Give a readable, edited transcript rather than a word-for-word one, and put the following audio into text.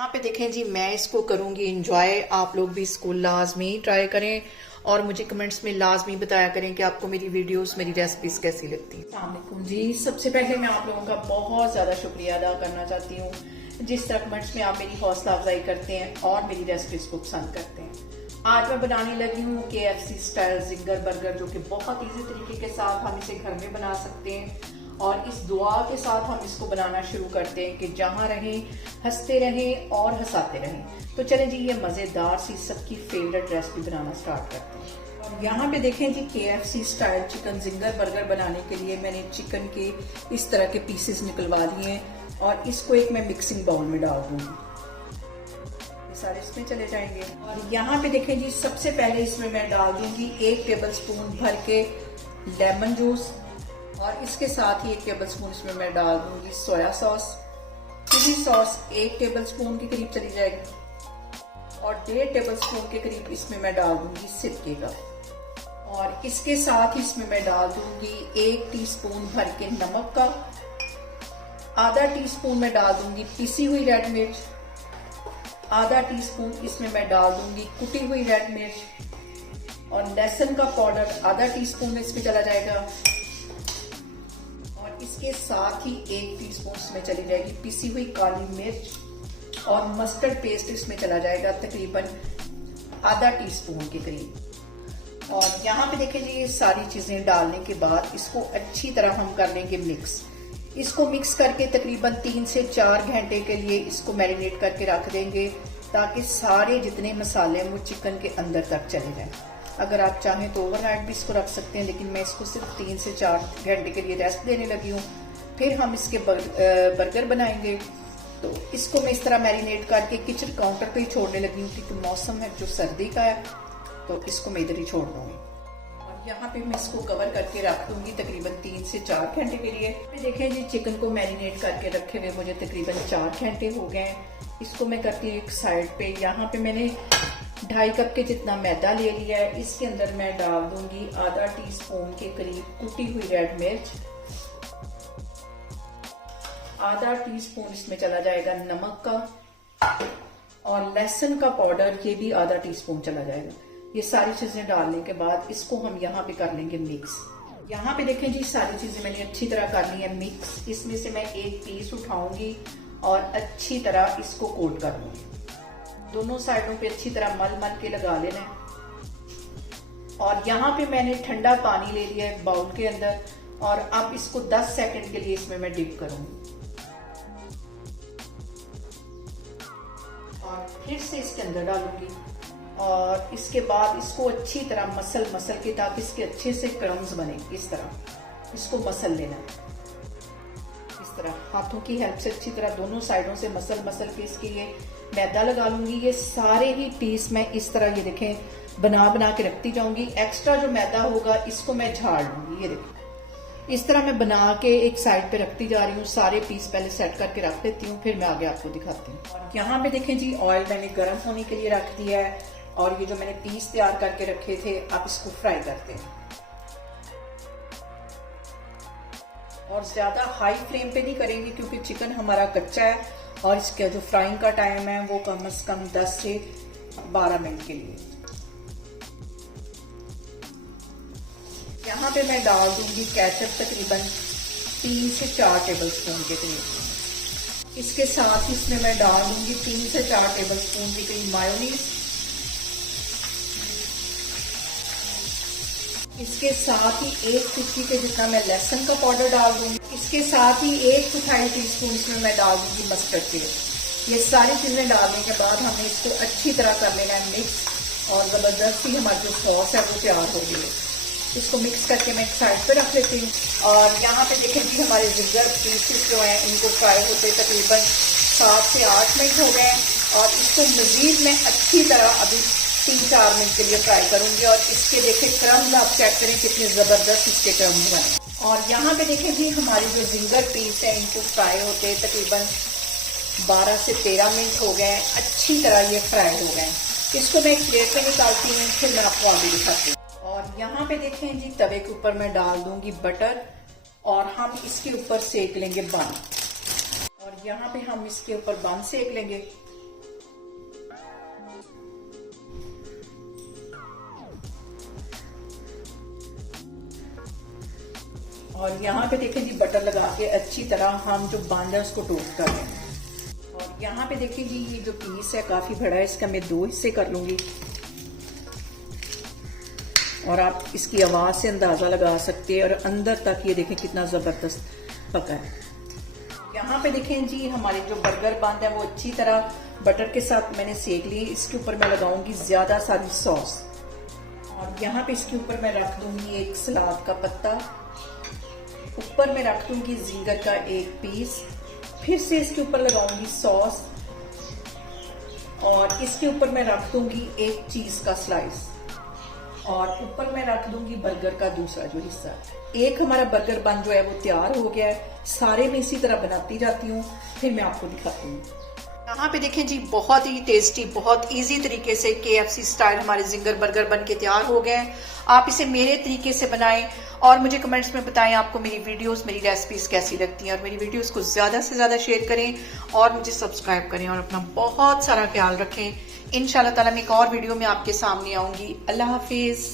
यहाँ पे देखें जी, मैं इसको करूंगी इंजॉय। आप लोग भी इसको लाजमी ट्राई करें और मुझे कमेंट्स में लाजमी बताया करें कि आपको मेरी वीडियोस, मेरी रेसिपीज कैसी लगती हैं। अस्सलाम वालेकुम जी, सबसे पहले मैं आप लोगों का बहुत ज्यादा शुक्रिया अदा करना चाहती हूँ जिस तरह कमेंट्स में आप मेरी हौसला अफजाई करते हैं और मेरी रेसिपीज को पसंद करते हैं। आज मैं बनाने लगी हूँ KFC स्टाइल जिंगर बर्गर, जो कि बहुत इजी तरीके के साथ हम इसे घर में बना सकते हैं। और इस दुआ के साथ हम इसको बनाना शुरू करते हैं कि जहां रहें हंसते रहें और हंसाते रहें। तो चलें जी, ये मजेदार सी सबकी फेवरेट रेसिपी बनाना स्टार्ट करते हैं। और यहाँ पे देखें जी, KFC style chicken ginger burger बनाने के लिए मैंने चिकन के इस तरह के पीसेस निकलवा लिए हैं और इसको एक मैं मिक्सिंग बाउल में डाल दूंगी। ये सारे इसमें चले जाएंगे। और यहाँ पे देखें जी, सबसे पहले इसमें मैं डाल दूंगी 1 टेबलस्पून भर के लेमन जूस और इसके साथ ही 1 टेबलस्पून इसमें मैं डाल दूंगी soya sauce. Chilli sauce 1 tablespoon के करीब चली जाएगी और 1.5 टेबलस्पून के करीब इसमें मैं डाल दूंगी सिरके का। और इसके साथ ही इसमें मैं डाल दूंगी 1 टीस्पून भर के नमक का, आधा टीस्पून में डाल दूंगी पिसी हुई रेड मिर्च, आधा टीस्पून इसमें मैं डाल दूंगी कुटी हुई रेड मिर्च और लहसुन का पाउडर आधा टीस्पून इसमें चला जाएगा। इसके साथ ही 1 टीस्पून इसमें चली जाएगी पिसी हुई काली मिर्च और मस्टर्ड पेस्ट इसमें चला जाएगा तकरीबन आधा टीस्पून के करीब। और यहाँ पे देखें जी, ये सारी चीजें डालने के बाद इसको अच्छी तरह हम कर लेंगे मिक्स। इसको मिक्स करके तकरीबन 3 से 4 घंटे के लिए इसको मैरिनेट करके रख देंगे ताकि सारे जितने मसाले हैं वो चिकन के अंदर तक चले जाएं। अगर आप चाहें तो ओवरनाइट भी इसको रख सकते हैं, लेकिन मैं इसको सिर्फ 3 से 4 घंटे के लिए रेस्ट देने लगी हूँ। फिर हम इसके बर्गर बनाएंगे। तो इसको मैं इस तरह मैरिनेट करके किचन काउंटर पे ही छोड़ने लगी हूँ क्योंकि मौसम है जो सर्दी का है, तो इसको मैं इधर ही छोड़ दूंगी। और यहाँ पे मैं इसको कवर करके रख दूंगी तकरीबन 3 से 4 घंटे के लिए। देखें जी, चिकन को मैरिनेट करके रखे हुए मुझे तकरीबन 4 घंटे हो गए। इसको मैं करती हूँ एक साइड पे। यहाँ पे मैंने 2.5 कप के जितना मैदा ले लिया है। इसके अंदर मैं डाल दूंगी आधा टीस्पून के करीब कुटी हुई रेड मिर्च, आधा टीस्पून इसमें चला जाएगा नमक का और लहसुन का पाउडर, ये भी आधा टीस्पून चला जाएगा। ये सारी चीजें डालने के बाद इसको हम यहाँ पे कर लेंगे मिक्स। यहाँ पे देखें जी, सारी चीजें मैंने अच्छी तरह कर ली है मिक्स। इसमें से मैं 1 पीस उठाऊंगी और अच्छी तरह इसको कोट कर लूंगी। दोनों साइडों पे अच्छी तरह मल मल के लगा लेना है। और यहाँ पे मैंने ठंडा पानी ले लिया है बाउल के अंदर और अब इसको 10 सेकंड के लिए इसमें मैं डिप करूंगी और फिर से इसके अंदर डालूंगी। और इसके बाद इसको अच्छी तरह मसल के, ताकि इसके अच्छे से क्रम्स बने, इस तरह इसको मसल लेना है। इस तरह हाथों की हेल्प से अच्छी तरह दोनों साइडों से मसल के इसके ये मैदा लगा लूंगी। ये सारे ही पीस मैं इस तरह, ये देखें, बना के रखती जाऊंगी। एक्स्ट्रा जो मैदा होगा इसको मैं झाड़ लूंगी। ये देखें, इस तरह मैं बना के एक साइड पे रखती जा रही हूँ। सारे पीस पहले सेट करके रख देती हूँ, फिर मैं आगे आपको दिखाती हूँ। और यहाँ पे देखें जी, ऑयल मैंने गर्म होने के लिए रख दिया है और ये जो मैंने पीस तैयार करके रखे थे, अब इसको फ्राई करते हैं। और ज्यादा हाई फ्लेम पे नहीं करेंगे क्योंकि चिकन हमारा कच्चा है और इसका जो फ्राइंग का टाइम है वो कम से कम 10 से 12 मिनट के लिए। यहाँ पे मैं डाल दूंगी केचप तकरीबन 3 से 4 टेबलस्पून के करीब। इसके साथ इसमें मैं डाल दूंगी 3 से 4 टेबलस्पून के करीब मायोनीज। इसके साथ ही 1 चुटकी के जितना मैं लहसुन का पाउडर डाल दूंगी। इसके साथ ही 1/4 टीस्पून इसमें मैं डाल दूंगी मस्टर्ड पेस्ट। ये सारी चीजें डालने के बाद हमें इसको अच्छी तरह कर लेना है मिक्स और जबरदस्ती हमारी जो सॉस है वो तैयार हो गई है। इसको मिक्स करके मैं एक साइड पे रख लेती हूँ। और यहाँ पे देखें कि हमारे जिंगर पीसेस जो हैं इनको फ्राई होते तकरीबन 7 से 8 मिनट हो गए और इसको मजीद मैं अच्छी तरह अभी 3-4 मिनट के लिए फ्राई करूंगी। और इसके देखें क्रम्स आप चेक करें कितने जबरदस्त इसके क्रम्स बने। और यहाँ पे देखें जी, हमारी जो जिंगर पीस है इनको फ्राई होते तकरीबन 12 से 13 मिनट हो गए। अच्छी तरह ये फ्राई हो गए। इसको मैं एक प्लेट में निकालती हूँ, फिर मैं आपको आगे दिखाती हूँ। और यहाँ पे देखें जी, तवे के ऊपर मैं डाल दूंगी बटर और हम इसके ऊपर सेक लेंगे बन। और यहाँ पे हम इसके ऊपर बन सेक लेंगे। और यहाँ पे देखें जी बटर लगा के अच्छी तरह हम जो बन है उसको टोस्ट कर रहे हैं। और यहाँ पे देखें जी ये जो पीस है काफी बड़ा है, इसका मैं 2 हिस्से कर लूंगी और आप इसकी आवाज से अंदाजा लगा सकते हैं। और अंदर तक ये देखें कितना जबरदस्त पका है। यहाँ पे देखें जी हमारे जो बर्गर बन है वो अच्छी तरह बटर के साथ मैंने सेक ली। इसके ऊपर मैं लगाऊंगी ज्यादा सारी सॉस और यहाँ पे इसके ऊपर मैं रख दूंगी एक सलाद का पत्ता, ऊपर मैं रख दूंगी जिंगर का एक पीस, फिर से इसके ऊपर लगाऊंगी सॉस और इसके ऊपर मैं रख दूंगी एक चीज का स्लाइस और ऊपर मैं रख दूंगी बर्गर का दूसरा जो हिस्सा। एक हमारा बर्गर बन जो है वो तैयार हो गया है। सारे मैं इसी तरह बनाती जाती हूँ, फिर मैं आपको दिखाती हूँ। यहाँ पे देखें जी बहुत ही टेस्टी, बहुत इजी तरीके से KFC स्टाइल हमारे जिंगर बर्गर बन के तैयार हो गए हैं। आप इसे मेरे तरीके से बनाएं और मुझे कमेंट्स में बताएं आपको मेरी वीडियोस, मेरी रेसिपीज कैसी लगती हैं। और मेरी वीडियोस को ज्यादा से ज्यादा शेयर करें और मुझे सब्सक्राइब करें और अपना बहुत सारा ख्याल रखें। इंशाल्लाह ताला मैं एक और वीडियो में आपके सामने आऊंगी। अल्लाह हाफिज।